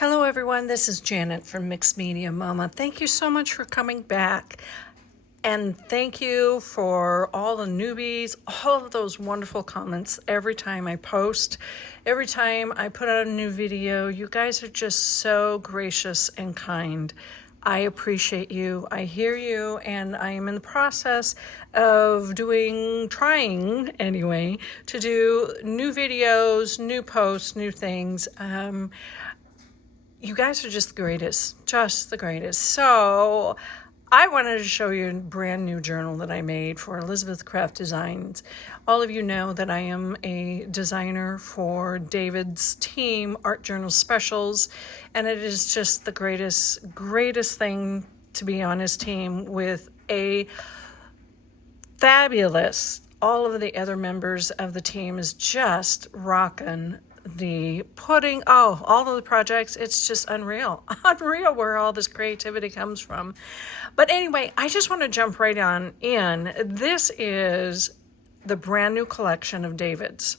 Hello everyone, this is Janet from Mixed Media Mama. Thank you so much for coming back. And thank you for all the newbies, all of those wonderful comments every time I post, every time I put out a new video. You guys are just so gracious and kind. I appreciate you. I hear you, and I am in the process of trying anyway, to do new videos, new posts, new things. You guys are just the greatest. So I wanted to show you a brand new journal that I made for Elizabeth Craft Designs. All of you know that I am a designer for David's Team Art Journal Specials, and it is just the greatest thing to be on his team with a fabulous, all of the other members of the team is just rocking the pudding. Oh, all of the projects, it's just unreal where all this creativity comes from. But anyway, I just want to jump right on in. This is the brand new collection of David's.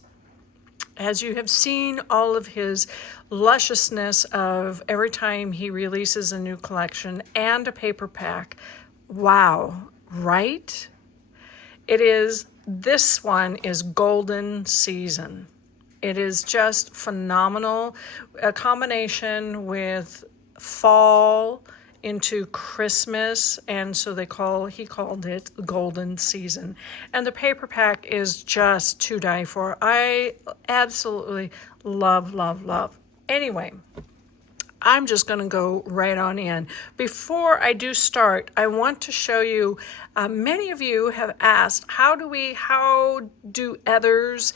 As you have seen all of his lusciousness of every time he releases a new collection and a paper pack. Wow, right? This one is Golden Season. It is just phenomenal. A combination with fall into Christmas, and so he called it Golden Season. And the paper pack is just to die for. I absolutely love. Anyway, I'm just going to go right on in. Before I do start, I want to show you, many of you have asked, how do others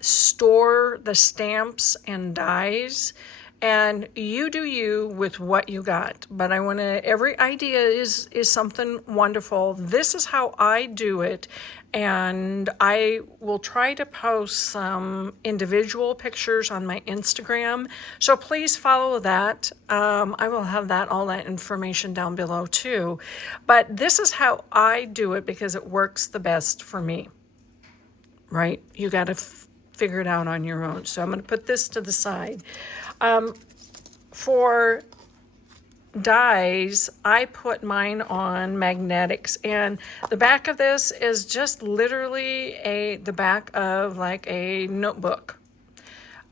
store the stamps and dies? And you do you with what you got. But every idea is something wonderful. This is how I do it. And I will try to post some individual pictures on my Instagram. So please follow that. I will have all that information down below too. But this is how I do it because it works the best for me, right? You got to figure it out on your own. So I'm going to put this to the side. For dies, I put mine on magnetics, and the back of this is just literally the back of like a notebook.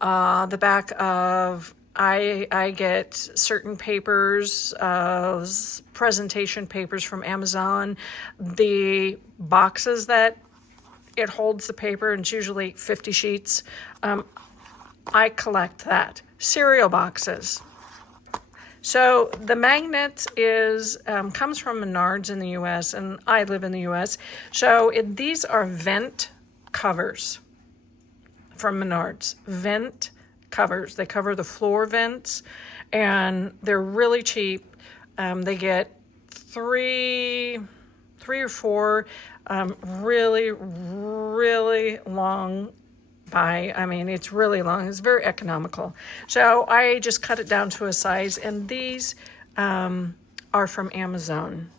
The back of I get certain papers, presentation papers from Amazon. The boxes that it holds the paper, and it's usually 50 sheets. I collect that. Cereal boxes. So the magnet comes from Menards in the U.S., and I live in the U.S. So these are vent covers from Menards. Vent covers. They cover the floor vents, and they're really cheap. They get three or four really long it's really long. It's very economical. So I just cut it down to a size, and these are from Amazon.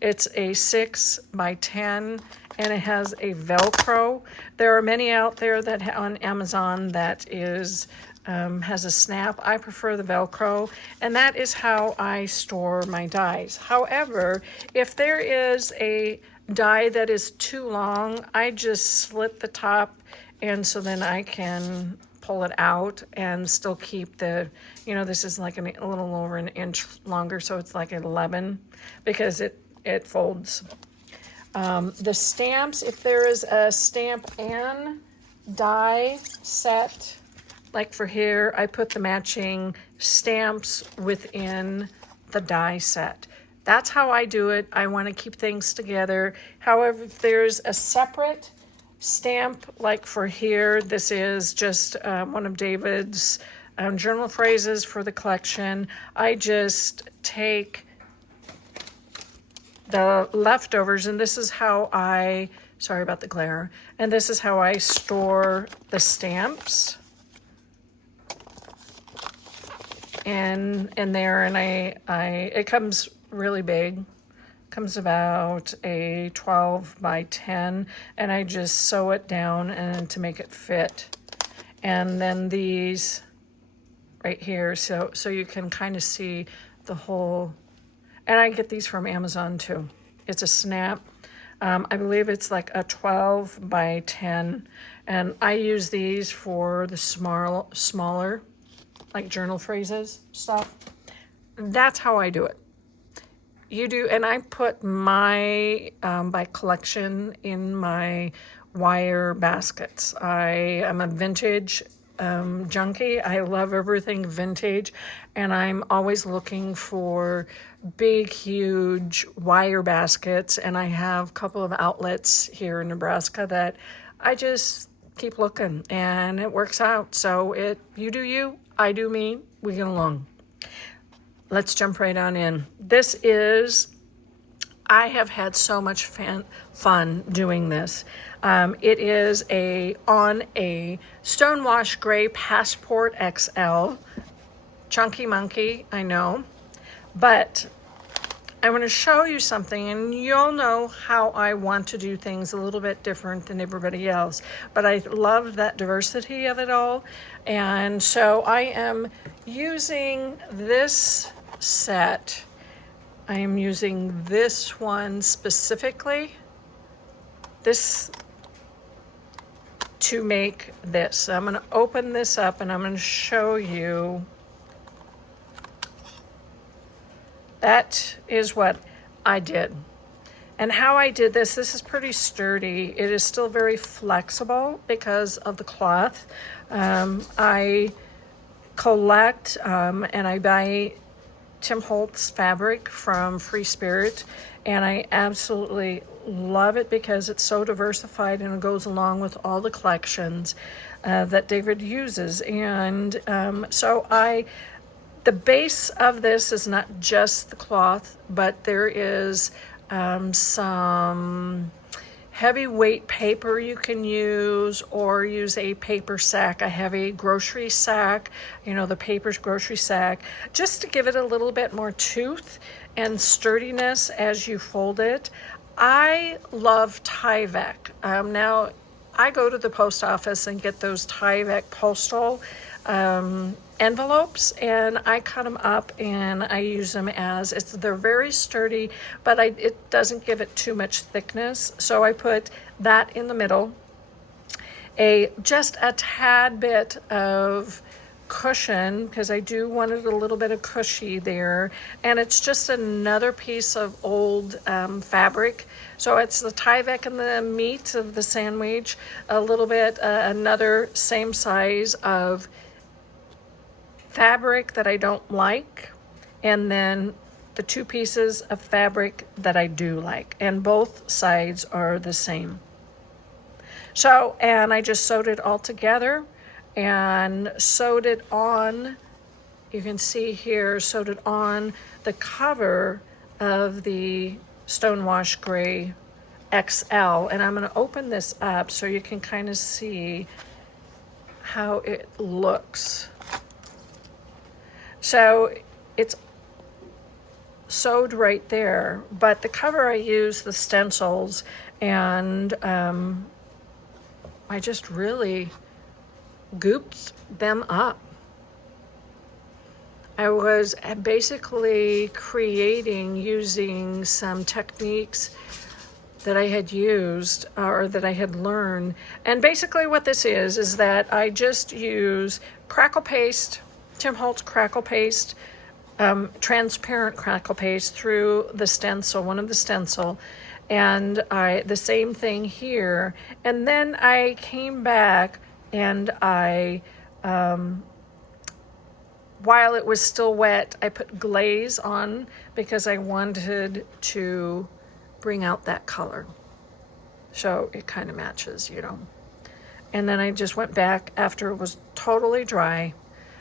It's a 6x10, and it has a Velcro. There are many out there that on Amazon that has a snap. I prefer the Velcro, and that is how I store my dies. However, if there is a die that is too long, I just slit the top, and so then I can pull it out and still keep this is like a little over an inch longer, so it's like 11 because it folds. The stamps, if there is a stamp and die set, like for here, I put the matching stamps within the die set. That's how I do it. I want to keep things together. However, if there's a separate stamp, like for here, this is just one of David's journal phrases for the collection. I just take the leftovers, and this is how sorry about the glare, and this is how I store the stamps in there, and it comes really big. Comes about a 12x10, and I just sew it down and to make it fit. And then these right here, so you can kind of see the whole. And I get these from Amazon too. It's a snap. I believe it's like a 12 by 10, and I use these for the smaller, like journal phrases stuff. That's how I do it. You do, and I put my by collection in my wire baskets. I am a vintage junkie. I love everything vintage, and I'm always looking for big, huge wire baskets. And I have a couple of outlets here in Nebraska that I just keep looking, and it works out. So you do you, I do me. We get along. Let's jump right on in. I have had so much fun doing this. It is on a Stonewash Gray Passport XL. Chunky monkey, I know. But I want to show you something, and you'll know how I want to do things a little bit different than everybody else. But I love that diversity of it all. And so I am using this set. I am using this one specifically, this to make this. So I'm going to open this up and I'm going to show you. That is what I did. And how I did this is pretty sturdy. It is still very flexible because of the cloth. I collect and I buy Tim Holtz fabric from Free Spirit, and I absolutely love it because it's so diversified and it goes along with all the collections that David uses. And the base of this is not just the cloth, but there is some heavyweight paper you can use, or use a paper sack, a heavy grocery sack, the paper's grocery sack, just to give it a little bit more tooth and sturdiness as you fold it. I love Tyvek. Now, I go to the post office and get those Tyvek postal envelopes, and I cut them up and I use them they're very sturdy, but it doesn't give it too much thickness. So I put that in the middle, just a tad bit of cushion, because I do want it a little bit of cushy there, and it's just another piece of old fabric. So it's the Tyvek and the meat of the sandwich, a little bit, another same size of fabric that I don't like, and then the two pieces of fabric that I do like, and both sides are the same. So, and I just sewed it all together and sewed it on, you can see here, sewed it on the cover of the Stonewash Gray XL. And I'm going to open this up so you can kind of see how it looks. So it's sewed right there, but the cover I use the stencils, and I just really gooped them up. I was basically creating using some techniques that I had used or that I had learned. And basically what this is that I just use crackle paste, Tim Holtz crackle paste, transparent crackle paste through the stencil, one of the stencil, and the same thing here. And then I came back and I, while it was still wet, I put glaze on because I wanted to bring out that color. So it kind of matches, And then I just went back after it was totally dry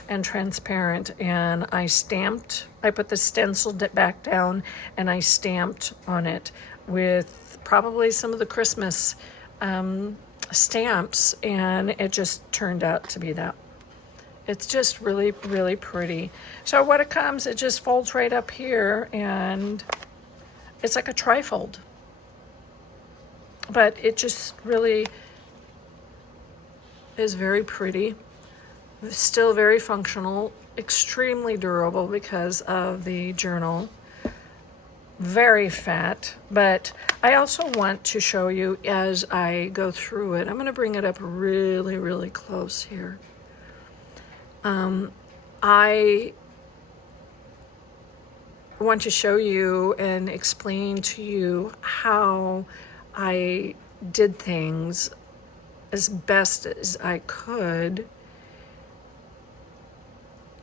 and transparent, and I put the stencil back down and I stamped on it with probably some of the Christmas stamps, and it just turned out to be that. It's just really, really pretty. So what it comes, it just folds right up here, and it's like a trifold. But it just really is very pretty. Still very functional, extremely durable because of the journal. Very fat, but I also want to show you as I go through it. I'm going to bring it up really, really close here. I want to show you and explain to you how I did things as best as I could,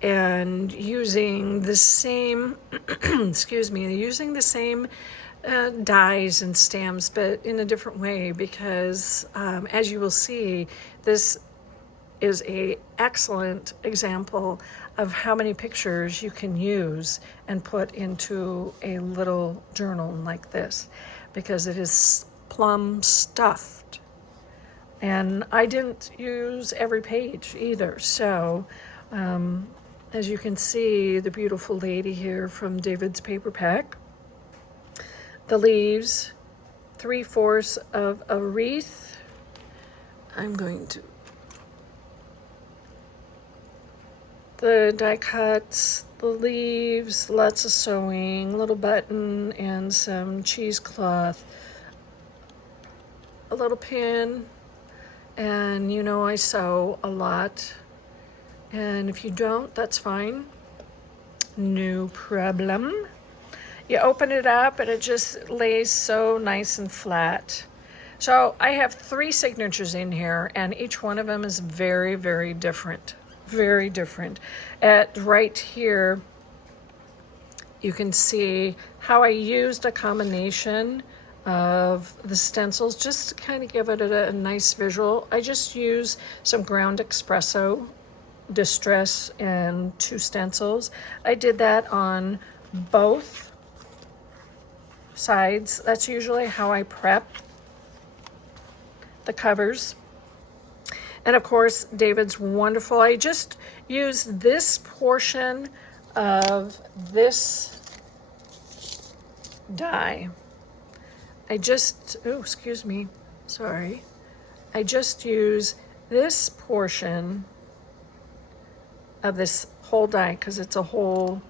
and using the same excuse me, using the same dies and stamps, but in a different way, because as you will see, this is a excellent example of how many pictures you can use and put into a little journal like this, because it is plumb stuffed. And I didn't use every page either. So as you can see, the beautiful lady here from David's Paper Pack, the leaves, 3/4 of a wreath. I'm going to, the die cuts, the leaves, lots of sewing, little button and some cheesecloth, a little pin, and you know I sew a lot, and if you don't, that's fine, no problem. You open it up and it just lays so nice and flat. So I have 3 signatures in here, and each one of them is very, very different. Very different. Right here, you can see how I used a combination of the stencils just to kind of give it a nice visual. I just use some ground espresso distress and 2 stencils. I did that on both sides. That's usually how I prep the covers. And of course, David's wonderful. I just used this portion of this die. I just use this portion of this whole die because it's a whole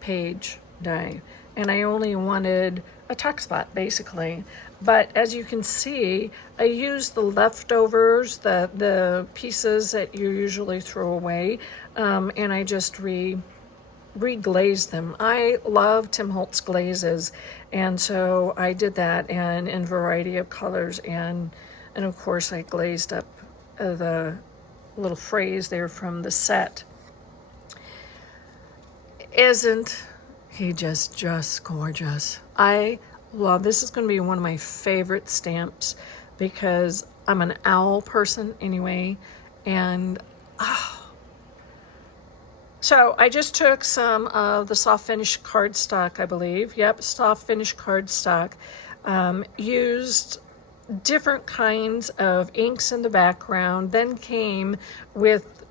page die. And I only wanted a tuck spot, basically. But as you can see, I used the leftovers, the pieces that you usually throw away, and I just reglazed them. I love Tim Holtz glazes, and so I did that, and in a variety of colors, and of course I glazed up the little phrase there from the set. Isn't he just gorgeous? I love, this is going to be one of my favorite stamps because I'm an owl person anyway, and so I just took some of the soft finish cardstock, I believe. Yep, soft finish cardstock. Used different kinds of inks in the background, then came with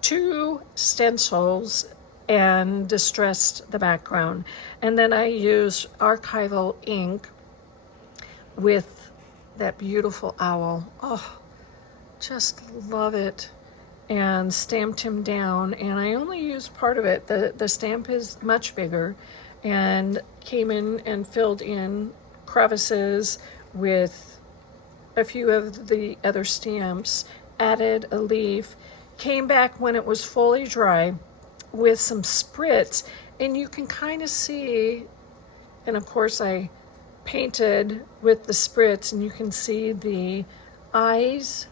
2 stencils and distressed the background. And then I used archival ink with that beautiful owl. Oh, just love it. And stamped him down, and I only used part of it. The stamp is much bigger, and came in and filled in crevices with a few of the other stamps, added a leaf, came back when it was fully dry with some spritz, and you can kind of see, and of course I painted with the spritz, and you can see the eyes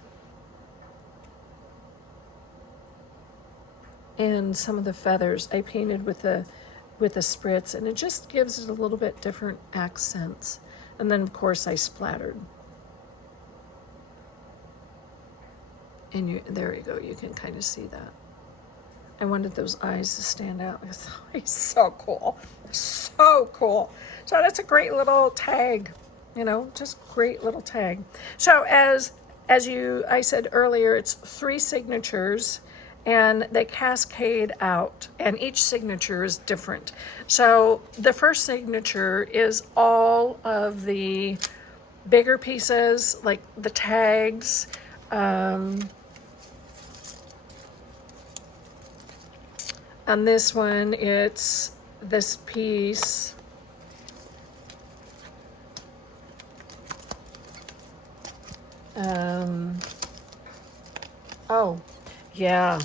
and some of the feathers I painted with the spritz, and it just gives it a little bit different accents. And then of course I splattered. And there you go, you can kind of see that. I wanted those eyes to stand out. It's so cool. So cool. So that's a great little tag, you know, just great little tag. So as I said earlier, it's 3 signatures, and they cascade out, and each signature is different. So the first signature is all of the bigger pieces, like the tags, On this one, it's this piece. Oh, yeah.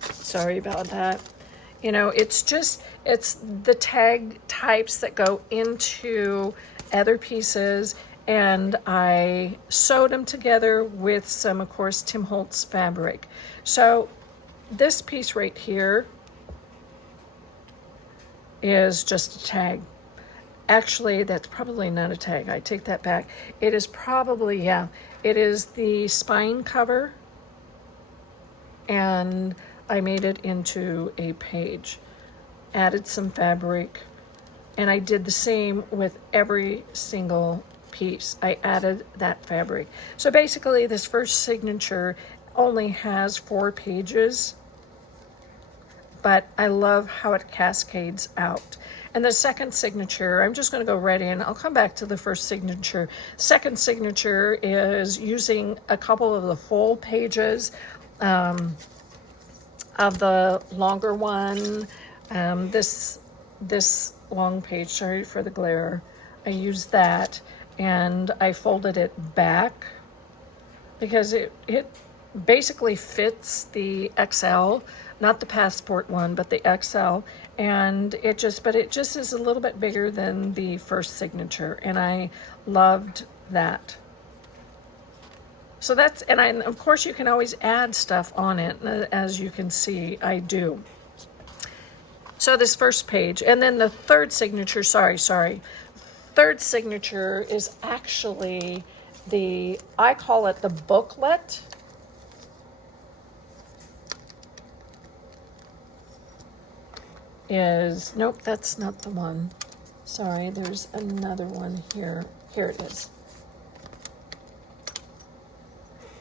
Sorry about that. You know, it's the tag types that go into other pieces, and I sewed them together with some, of course, Tim Holtz fabric. So this piece right here is just a tag. Actually, that's probably not a tag. I take that back. It is probably, yeah, it is the spine cover, and I made it into a page. Added some fabric, and I did the same with every single piece. I added that fabric. So basically, this first signature only has 4 pages, but I love how it cascades out. And the second signature, I'm just going to go right in. I'll come back to the first signature. Second signature is using a couple of the full pages of the longer one. This long page, sorry for the glare. I used that, and I folded it back because it basically fits the XL, not the passport one, but the XL, and it just is a little bit bigger than the first signature, and I loved that. So that's, and of course you can always add stuff on it, as you can see, I do. So this first page, and then the third signature, third signature is actually I call it the booklet. Nope, that's not the one. Sorry, there's another one here. Here it is.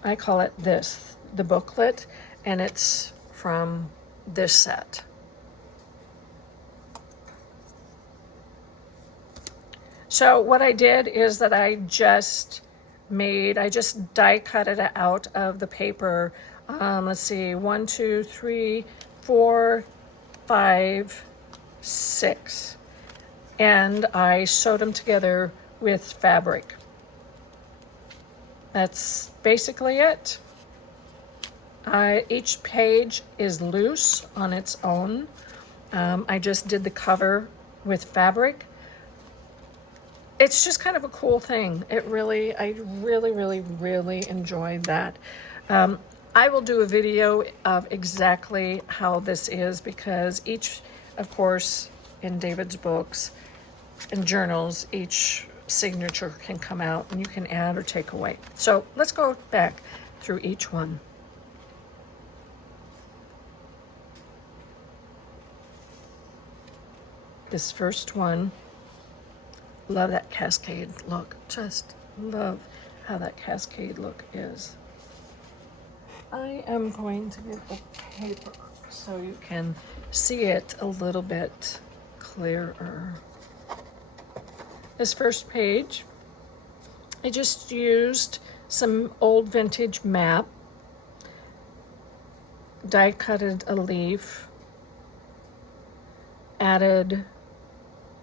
I call it the booklet, and it's from this set. So what I did is that I just die cut it out of the paper. Let's see, 1, 2, 3, 4, 5, 6. And I sewed them together with fabric. That's basically it. Each page is loose on its own. I just did the cover with fabric. It's just kind of a cool thing. I really enjoyed that. I will do a video of exactly how this is, because each, of course, in David's books and journals, each signature can come out and you can add or take away. So let's go back through each one. This first one, love that cascade look. Just love how that cascade look is. I am going to get the paper so you can see it a little bit clearer. This first page, I just used some old vintage map, die cutted a leaf, added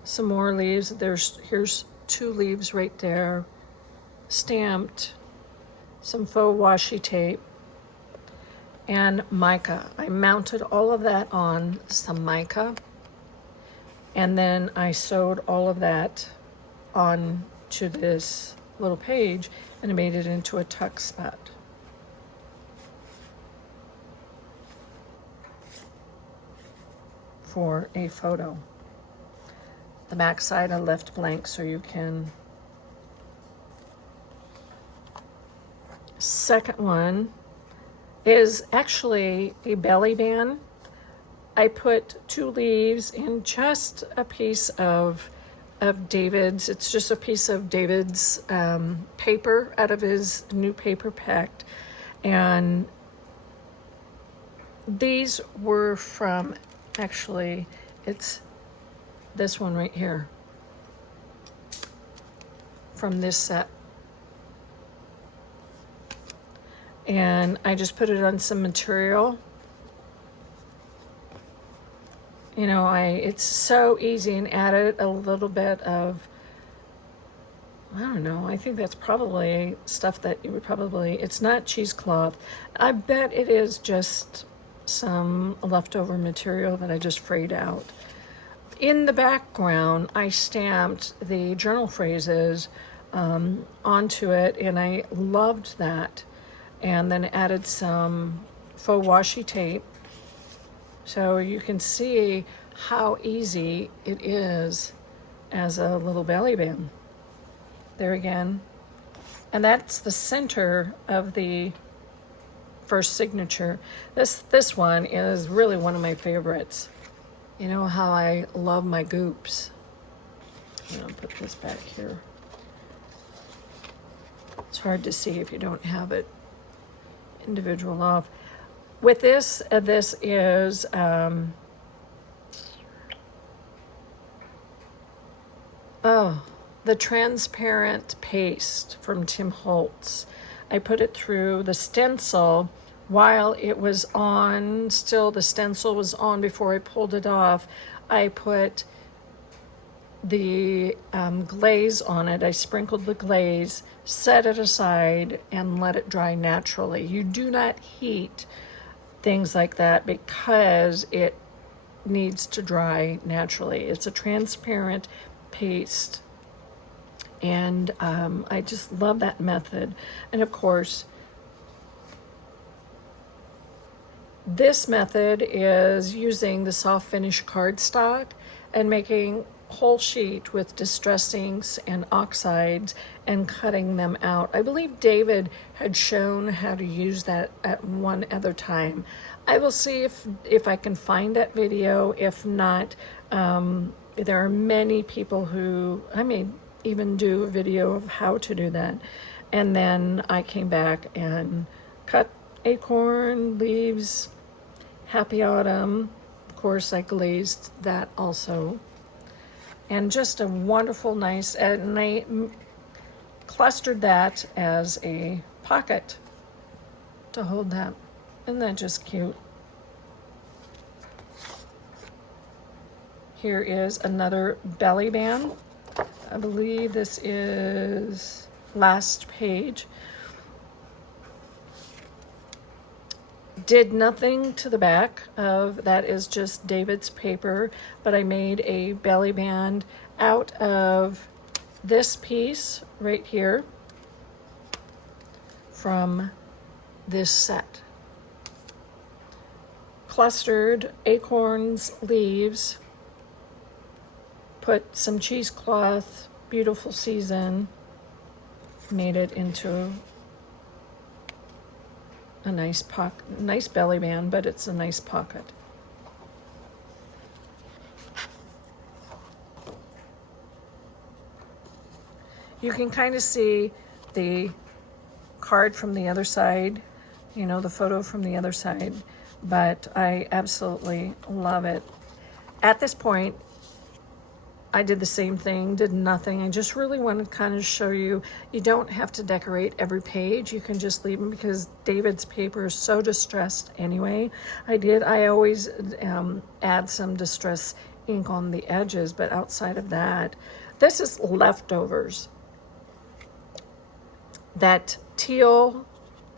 some more leaves. Here's 2 leaves right there, stamped, some faux washi tape, and mica. I mounted all of that on some mica, and then I sewed all of that on to this little page, and I made it into a tuck spot. For a photo. The back side I left blank so you can. Second one is actually a belly band. I put 2 leaves in just a piece of David's. It's just a piece of David's paper out of his new paper pack. And these were from, actually, it's this one right here, from this set. And I just put it on some material You know, it's so easy, and added a little bit of, I don't know, I think that's probably stuff that you would probably, it's not cheesecloth. I bet it is just some leftover material that I just frayed out. In the background, I stamped the journal phrases onto it, and I loved that. And then added some faux washi tape. So you can see how easy it is as a little belly band. There again. And that's the center of the first signature. This one is really one of my favorites. You know how I love my goops. I'm gonna put this back here. It's hard to see if you don't have it individual off. With this, this is the transparent paste from Tim Holtz. I put it through the stencil while it was on, still the stencil was on before I pulled it off. I put the glaze on it. I sprinkled the glaze, set it aside, and let it dry naturally. You do not heat things like that because it needs to dry naturally. It's a transparent paste, and I just love that method. And of course, this method is using the soft finish cardstock and making whole sheet with distress inks and oxides and cutting them out. I believe David had shown how to use that at one other time. I will see if I can find that video. If not, there are many people who, I may even do a video of how to do that. And then I came back and cut acorn, leaves, happy autumn. Of course, I glazed that also. And just a wonderful, nice, and I clustered that as a pocket to hold that. Isn't that just cute? Here is another belly band. I believe this is last page. Did nothing to the back of that, is just David's paper, but I made a belly band out of this piece right here from this set. Clustered acorns, leaves, put some cheesecloth, beautiful season, made it into a nice pocket, nice belly band, but it's a nice pocket. You can kind of see the card from the other side, you know, the photo from the other side, but I absolutely love it. At this point, I did the same thing, did nothing. I just really wanted to kind of show you, you don't have to decorate every page. You can just leave them because David's paper is so distressed anyway. I always add some distress ink on the edges, but outside of that, this is leftovers. That teal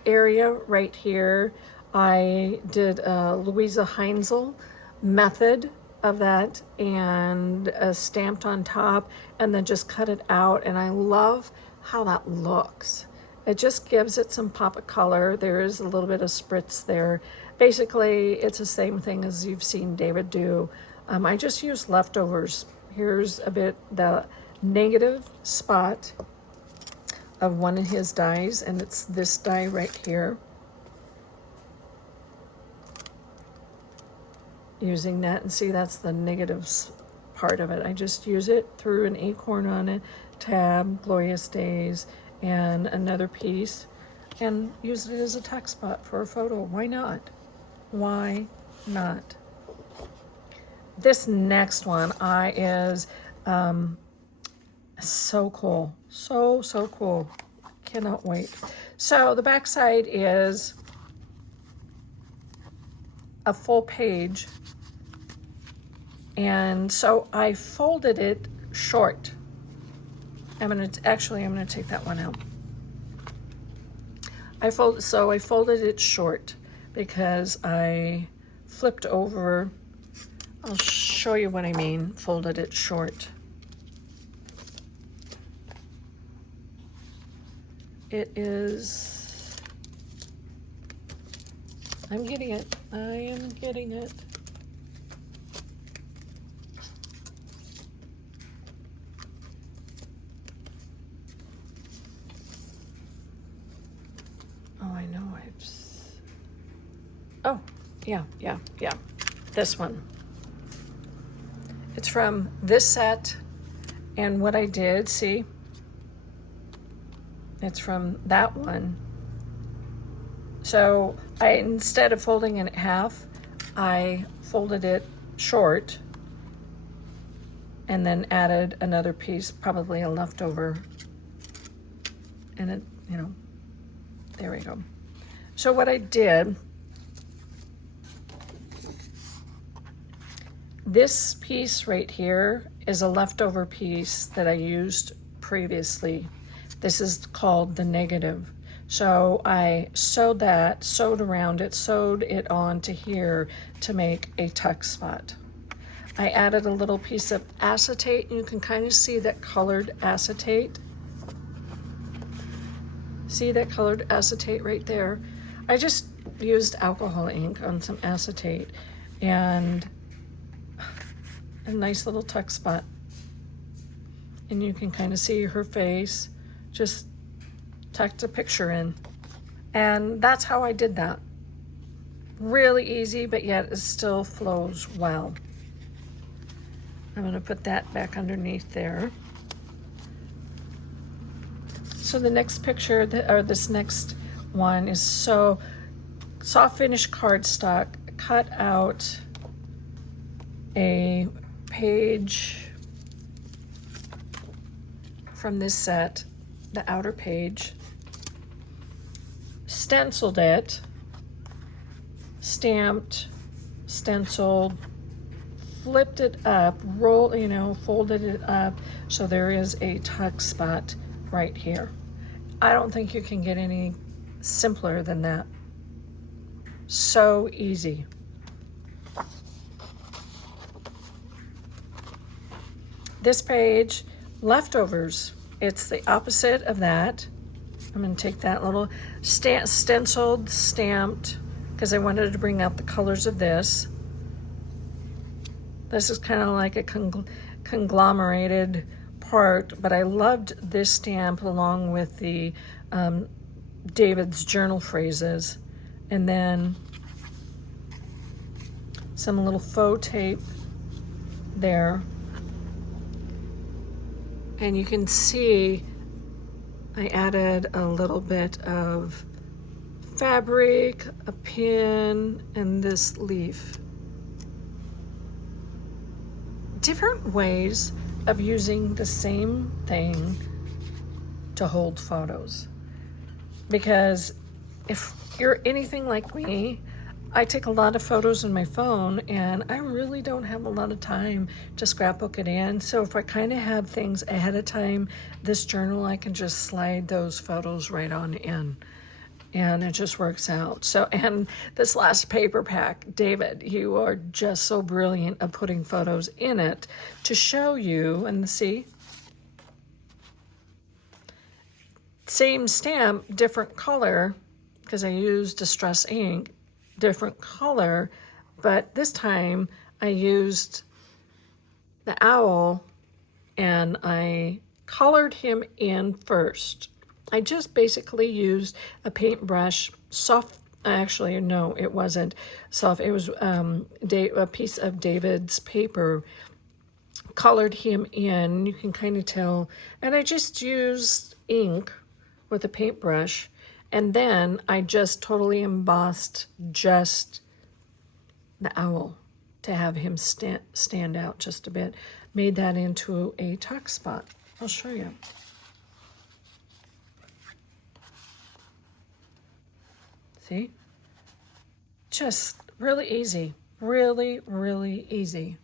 area right here, I did a Luise Heinzl method of that and stamped on top and then just cut it out, and I love how that looks. It just gives it some pop of color. There is a little bit of spritz there. Basically, it's the same thing as you've seen David do. I just used leftovers. Here's a bit, the negative spot of one of his dies, and it's this die right here. Using that, and see, that's the negatives part of it. I just use it, threw an acorn on it, tab, glorious days, and another piece, and use it as a text spot for a photo. Why not? Why not? This next one is so cool. So cool. Cannot wait. So the back side is a full page And so I folded it short. I'm gonna take that one out. I folded it short because I flipped over. I'll show you what I mean, folded it short. It is, I'm getting it. I am getting it. Oh, I know. Oh, yeah. This one. It's from this set, and what I did, see, it's from that one. So instead of folding it in half, I folded it short and then added another piece, probably a leftover, and it, there we go. So what I did, this piece right here is a leftover piece that I used previously. This is called the negative. So I sewed around it, sewed it onto here to make a tuck spot. I added a little piece of acetate, and you can kind of see that colored acetate. See that colored acetate right there? I just used alcohol ink on some acetate and a nice little tuck spot. And you can kind of see her face, just tucked a picture in. And that's how I did that. Really easy, but yet it still flows well. I'm going to put that back underneath there. So the next picture, this next one is soft finish cardstock. Cut out a page from this set, the outer page, stenciled it, stamped, stenciled, flipped it up, folded it up, so there is a tuck spot right here. I don't think you can get any simpler than that. So easy. This page, leftovers. It's the opposite of that. I'm going to take that little stenciled, stamped, because I wanted to bring out the colors of this. This is kind of like a conglomerated part, but I loved this stamp along with the David's journal phrases, and then some little faux tape there. And you can see I added a little bit of fabric, a pin, and this leaf. Different ways of using the same thing to hold photos. Because if you're anything like me, I take a lot of photos on my phone, and I really don't have a lot of time to scrapbook it in. So if I kind of have things ahead of time, this journal, I can just slide those photos right on in, and it just works out. So, and this last paper pack, David, you are just so brilliant at putting photos in it to show you, and see, same stamp, different color, because I used Distress ink, different color, but this time I used the owl and I colored him in first. I just basically used a paintbrush, actually no, it wasn't soft, it was a piece of David's paper, colored him in, you can kind of tell, and I just used ink with a paintbrush. And then I just totally embossed just the owl to have him stand out just a bit. Made that into a tuck spot. I'll show you. See? Just really easy. Really, really easy.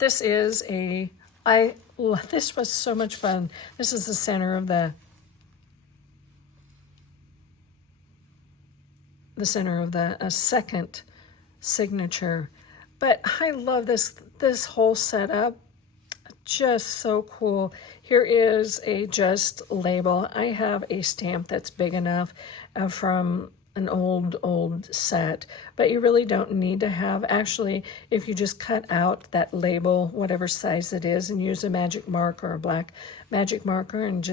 This is this was so much fun. This is the center of the second signature. But I love this whole setup. Just so cool. Here is a just label. I have a stamp that's big enough from an old set, but you really don't need to have. Actually, if you just cut out that label, whatever size it is, and use a magic marker or a black magic marker, and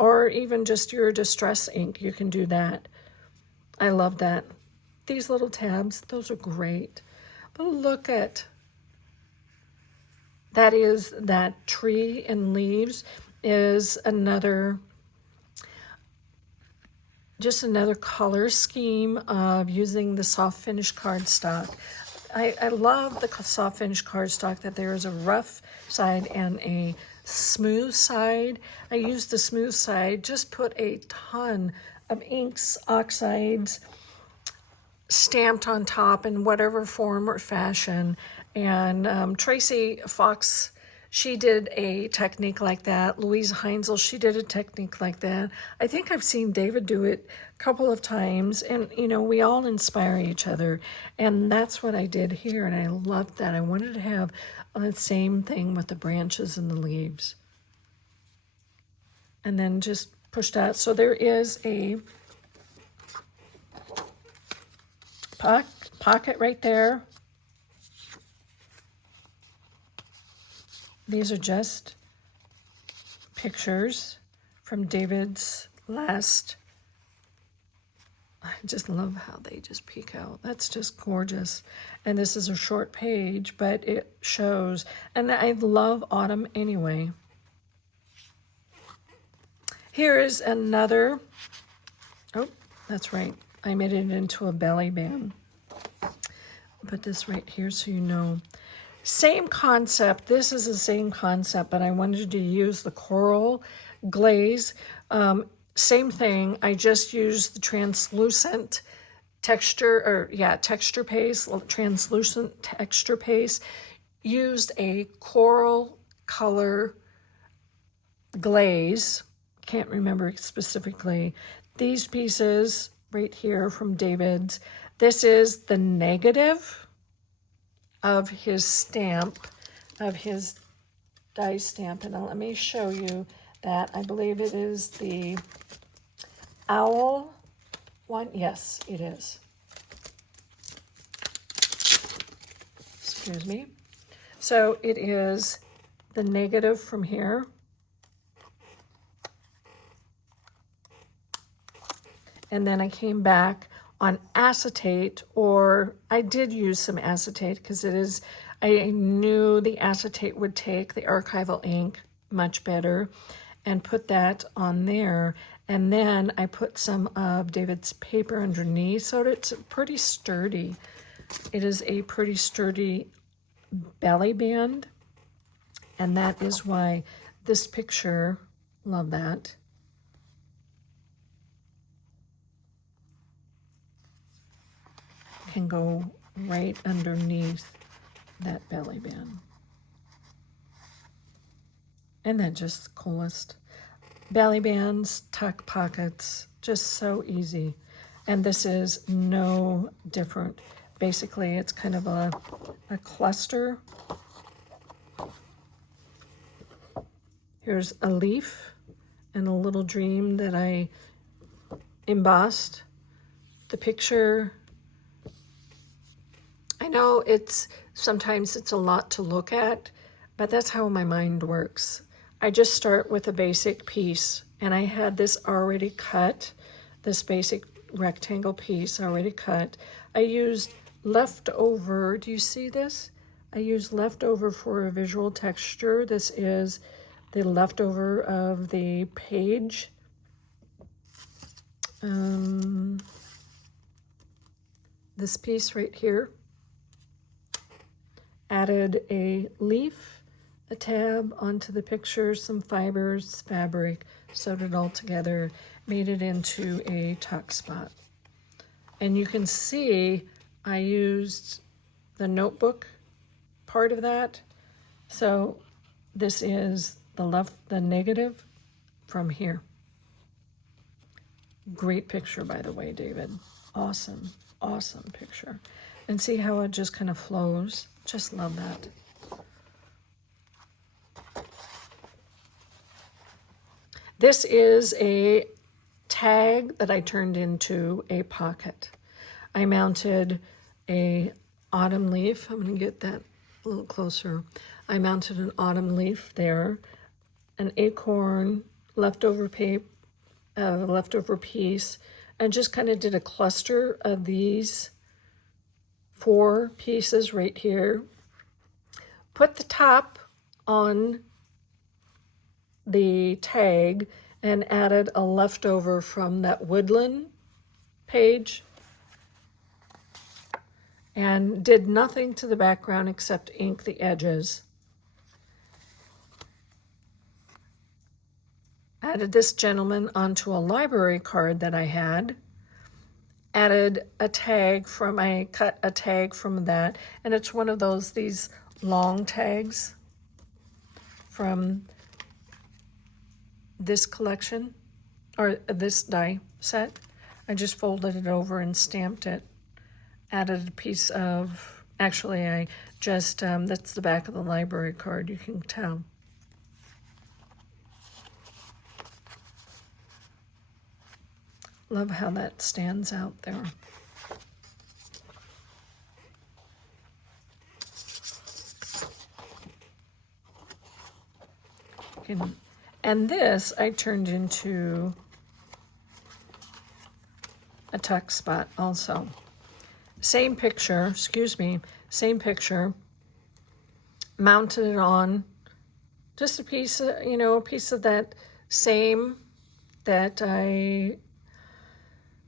or even just your distress ink, you can do that. I love that. These little tabs, those are great. But look at that tree and leaves is just another color scheme of using the soft finish cardstock. I love the soft finish cardstock, that there is a rough side and a smooth side. I use the smooth side, just put a ton of inks, oxides, stamped on top in whatever form or fashion. And Tracy Fox, she did a technique like that. Luise Heinzl, she did a technique like that. I think I've seen David do it a couple of times, and we all inspire each other. And that's what I did here, and I loved that. I wanted to have the same thing with the branches and the leaves. And then just pushed out. So there is a pocket right there. These are just pictures from David's last. I just love how they just peek out. That's just gorgeous. And this is a short page, but it shows. And I love autumn anyway. Here is another. Oh, that's right. I made it into a belly band. Put this right here so you know. Same concept. This is the same concept, but I wanted to use the coral glaze. Same thing. I just used the translucent texture paste, translucent texture paste. Used a coral color glaze. Can't remember specifically. These pieces right here from David's. This is the negative of his stamp, of his die stamp. And let me show you that. I believe it is the owl one. Yes, it is. Excuse me. So it is the negative from here. And then I came back on acetate, or I did use some acetate because I knew the acetate would take the archival ink much better, and put that on there. And then I put some of David's paper underneath, so it's pretty sturdy. It is a pretty sturdy belly band, and that is why this picture, love that. Can go right underneath that belly band. And then just the coolest. Belly bands, tuck pockets, just so easy. And this is no different. Basically, it's kind of a cluster. Here's a leaf and a little dream that I embossed. The picture, I know sometimes it's a lot to look at, but that's how my mind works. I just start with a basic piece, and I had this already cut, this basic rectangle piece already cut. I used leftover, do you see this? I used leftover for a visual texture. This is the leftover of the page. This piece right here. Added a leaf, a tab onto the picture, some fibers, fabric, sewed it all together, made it into a tuck spot. And you can see I used the notebook part of that So this is the negative from here. Great picture, by the way, David. Awesome, awesome picture. And see how it just kind of flows? Just love that. This is a tag that I turned into a pocket. I mounted a autumn leaf. I'm going to get that a little closer. I mounted an autumn leaf there, an acorn, leftover piece, and just kind of did a cluster of these 4 pieces right here. Put the top on the tag and added a leftover from that woodland page, and did nothing to the background except ink the edges. Added this gentleman onto a library card that I had. Added a tag I cut a tag from that, and it's one of these long tags from this collection, or this die set. I just folded it over and stamped it. Added a piece of, actually I just, that's the back of the library card, you can tell. Love how that stands out there. And this I turned into a tuck spot also. Same picture, same picture. Mounted it on just a piece of, a piece of that same that I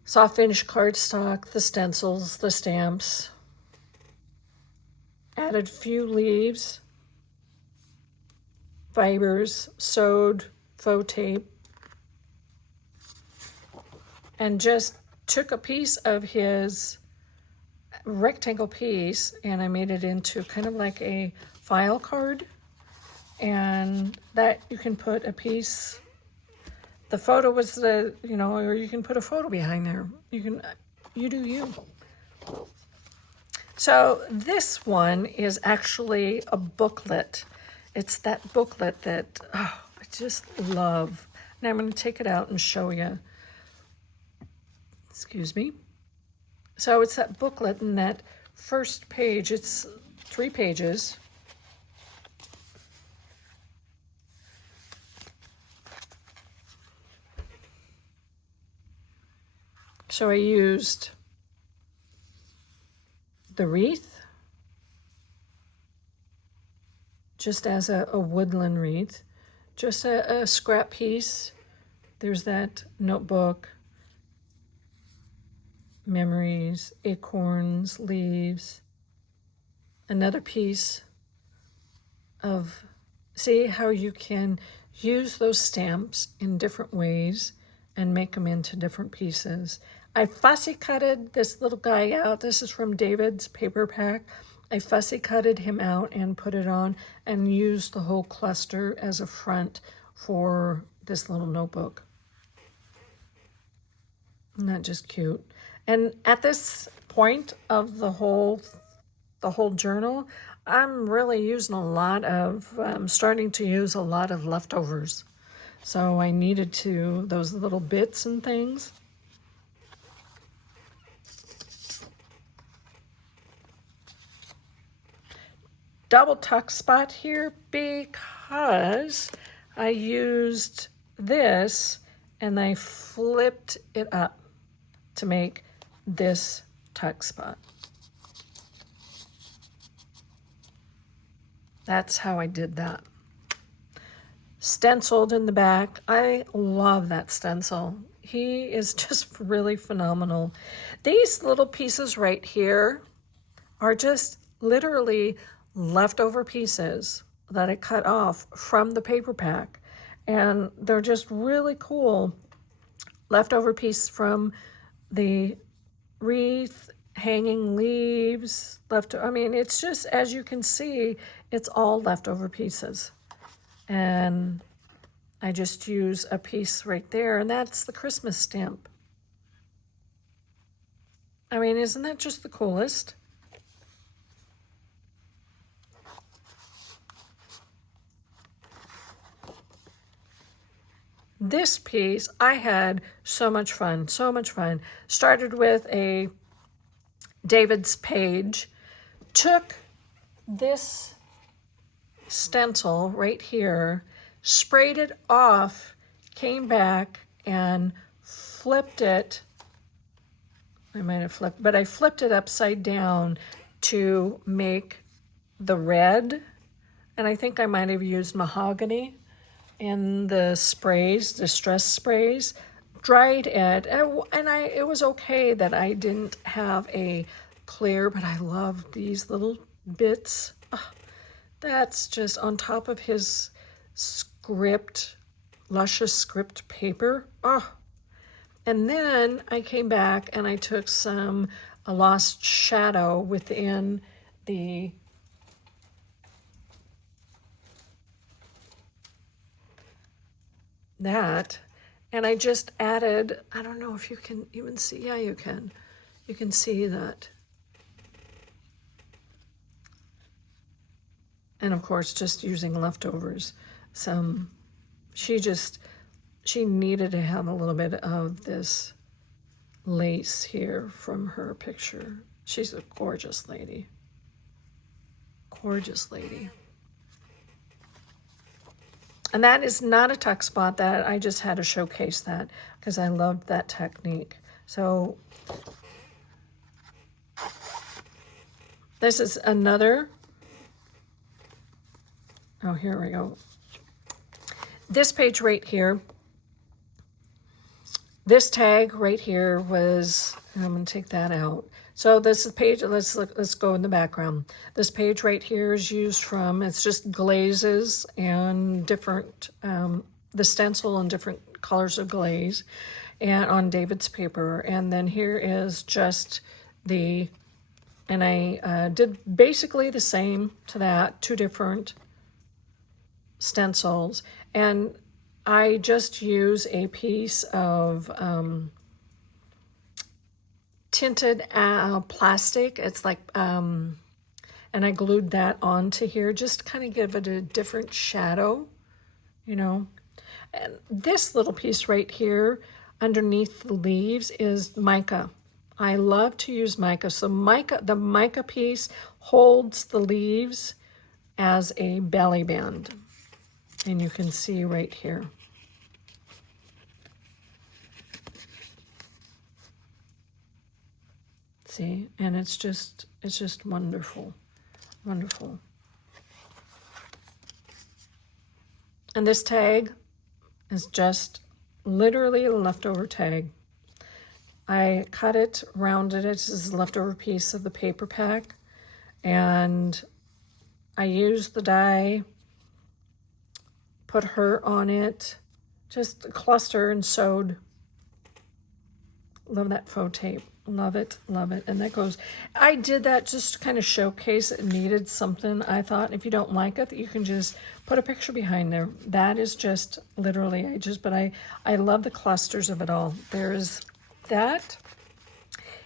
saw finished cardstock, the stencils, the stamps. Added a few leaves, fibers, sewed faux tape, and just took a piece of his rectangle piece and I made it into kind of like a file card, and that you can put a piece. The photo was or you can put a photo behind there. You do you. So this one is actually a booklet. It's that booklet that I just love. Now I'm going to take it out and show you. Excuse me. So it's that booklet, and that first page, it's 3 pages. So I used the wreath, just as a woodland wreath, just a scrap piece. There's that notebook, memories, acorns, leaves, another piece of, see how you can use those stamps in different ways and make them into different pieces. I fussy cutted this little guy out. This is from David's paper pack. I fussy cutted him out and put it on and used the whole cluster as a front for this little notebook. Isn't that just cute? And at this point of the whole journal, I'm really using starting to use a lot of leftovers. So I needed those little bits and things. Double tuck spot here because I used this and I flipped it up to make this tuck spot. That's how I did that. Stenciled in the back. I love that stencil. He is just really phenomenal. These little pieces right here are just literally leftover pieces that I cut off from the paper pack, and they're just really cool. Leftover piece from the wreath hanging leaves, I mean, it's just, as you can see, it's all leftover pieces. And I just use a piece right there, and that's the Christmas stamp. I mean, isn't that just the coolest? This piece, I had so much fun, so much fun. Started with a David's page, took this stencil right here, sprayed it off, came back and flipped it. I might have flipped, but I flipped it upside down to make the red. And I think I might have used mahogany in the sprays, distress sprays. Dried it, and it was okay that I didn't have a clear, but I love these little bits. Oh, that's just on top of his script, luscious script paper. Oh, and then I came back and I took a lost shadow within that, and I just added, I don't know if you can even see, yeah, you can see that. And of course, just using leftovers. She needed to have a little bit of this lace here from her picture. She's a gorgeous lady. Gorgeous lady. And that is not a tuck spot. That I just had to showcase that because I loved that technique. So this is another, oh, here we go. This page right here, this tag right here was, I'm going to take that out. So this is page, let's go in the background. This page right here is used from, it's just glazes and different, the stencil and different colors of glaze and on David's paper. And then here is just and I did basically the same to that, 2 different stencils. And I just use a piece of tinted plastic. It's like, and I glued that onto here, just kind of give it a different shadow, you know. And this little piece right here underneath the leaves is mica. I love to use mica. So the mica piece holds the leaves as a belly band. And you can see right here. See, and it's just wonderful, wonderful. And this tag is just literally a leftover tag. I cut it, rounded it. This is a leftover piece of the paper pack, and I used the die, put her on it, just a cluster and sewed. Love that faux tape. Love it, love it. And that goes, I did that just to kind of showcase it needed something. I thought if you don't like it, you can just put a picture behind there. That is just literally, but I love the clusters of it all. There's that.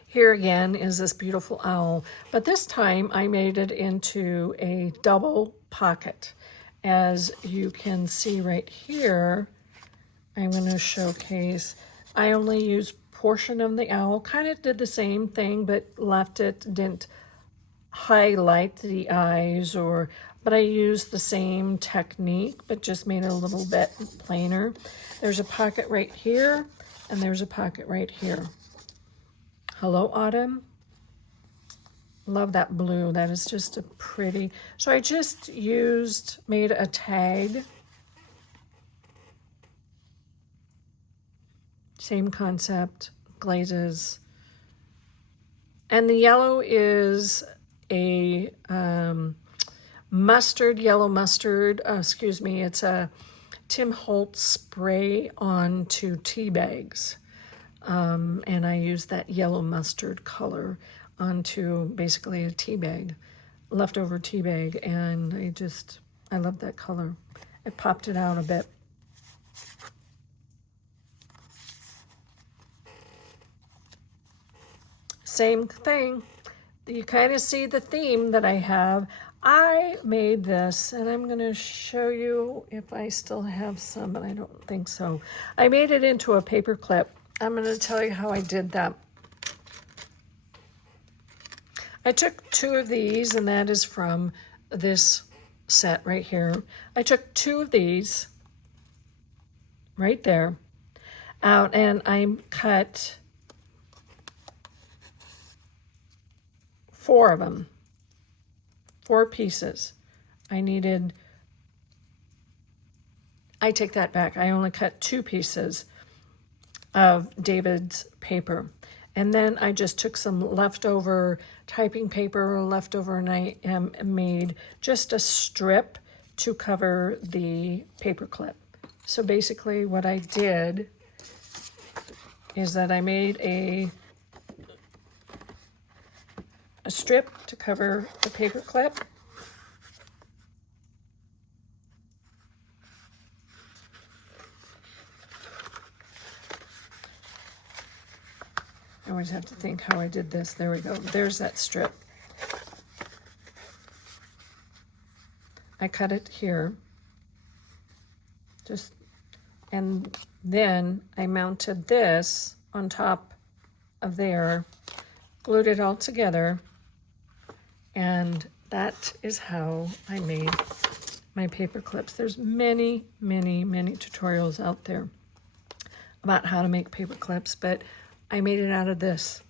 Here again is this beautiful owl, but this time I made it into a double pocket. As you can see right here, I'm going to showcase, I only use portion of the owl, kind of did the same thing, but didn't highlight the eyes, but I used the same technique, but just made it a little bit plainer. There's a pocket right here, and there's a pocket right here. Hello, Autumn. Love that blue. That is just a pretty, so I just made a tag. Same concept, glazes. And the yellow is a yellow mustard, it's a Tim Holtz spray onto tea bags. And I use that yellow mustard color onto basically a tea bag, leftover tea bag, and I love that color. It popped it out a bit. Same thing. You kind of see the theme that I have. I made this, and I'm going to show you if I still have some, but I don't think so. I made it into a paper clip. I'm going to tell you how I did that. I took 2 of these, and that is from this set right here. I took 2 of these right there out, and I cut 4 of them, 4 pieces. I take that back. I only cut 2 pieces of David's paper. And then I just took some leftover typing paper and I made just a strip to cover the paper clip. So basically what I did is that I made a strip to cover the paper clip. I always have to think how I did this. There we go. There's that strip. I cut it here. And then I mounted this on top of there, glued it all together, and that is how I made my paper clips. There's many, many, many tutorials out there about how to make paper clips, but I made it out of this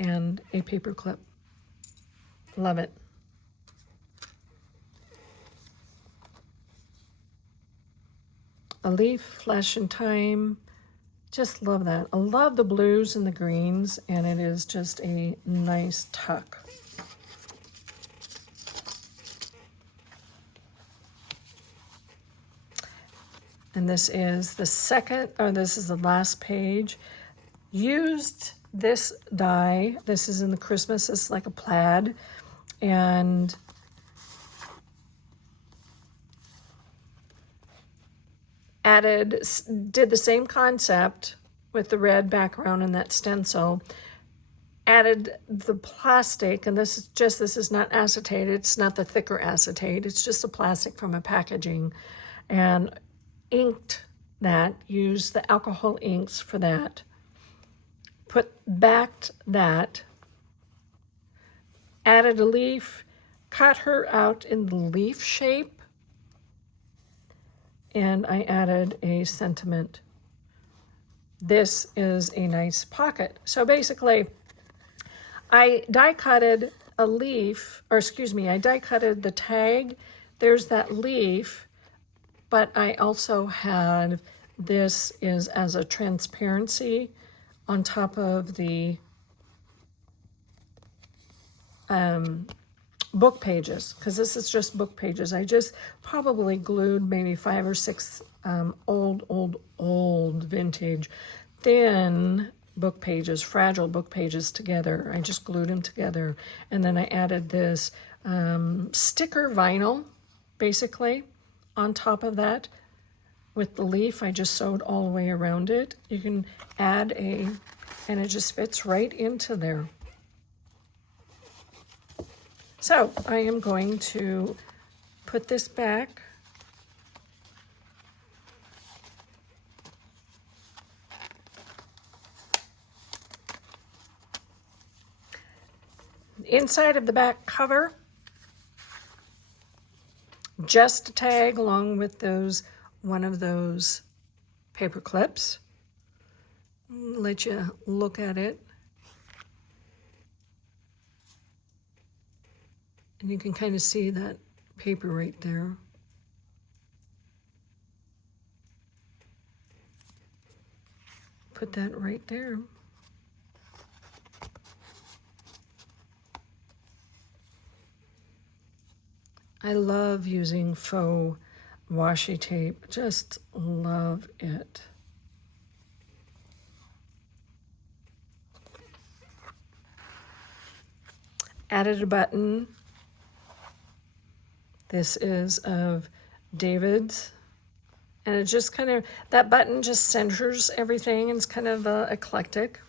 and a paper clip. Love it. A leaf, flash in time. Just love that. I love the blues and the greens, and it is just a nice tuck. And this is the this is the last page. Used this die. This is in the Christmas. It's like a plaid. And did the same concept with the red background and that stencil. Added the plastic, and this is not acetate. It's not the thicker acetate. It's just the plastic from a packaging. And inked that, used the alcohol inks for that, backed that, added a leaf, cut her out in the leaf shape, and I added a sentiment. This is a nice pocket. So basically, I die cutted a leaf, or excuse me, I die cutted the tag. There's that leaf. But I also had, this is as a transparency on top of the book pages, because this is just book pages. I just probably glued maybe 5 or 6 old vintage thin book pages, fragile book pages together. I just glued them together. And then I added this sticker vinyl, basically, on top of that. With the leaf, I just sewed all the way around it. You can add and it just fits right into there. So I am going to put this back. Inside of the back cover, just a tag along with one of those paper clips. Let you look at it. And you can kind of see that paper right there. Put that right there. I love using faux washi tape. Just love it. Added a button. This is of David's. And it just kind of, that button just centers everything and it's kind of eclectic.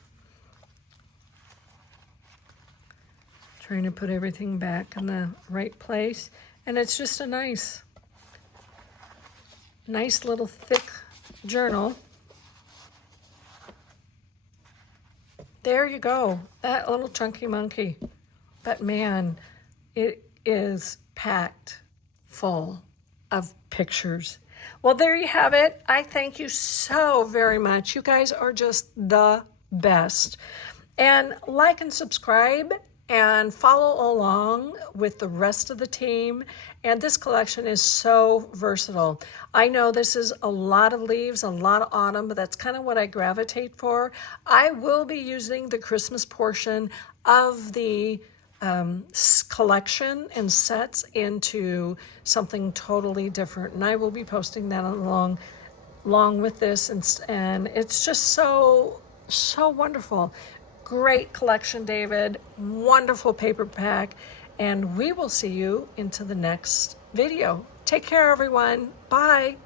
Trying to put everything back in the right place. And it's just a nice little thick journal. There you go, that little chunky monkey. But man, it is packed full of pictures. Well, there you have it. I thank you so very much. You guys are just the best. And like and subscribe and follow along with the rest of the team. And this collection is so versatile. I know this is a lot of leaves, a lot of autumn, but that's kind of what I gravitate for. I will be using the Christmas portion of the collection and sets into something totally different. And I will be posting that along with this. And it's just so wonderful. Great collection, David. Wonderful paper pack. And we will see you into the next video. Take care, everyone. Bye.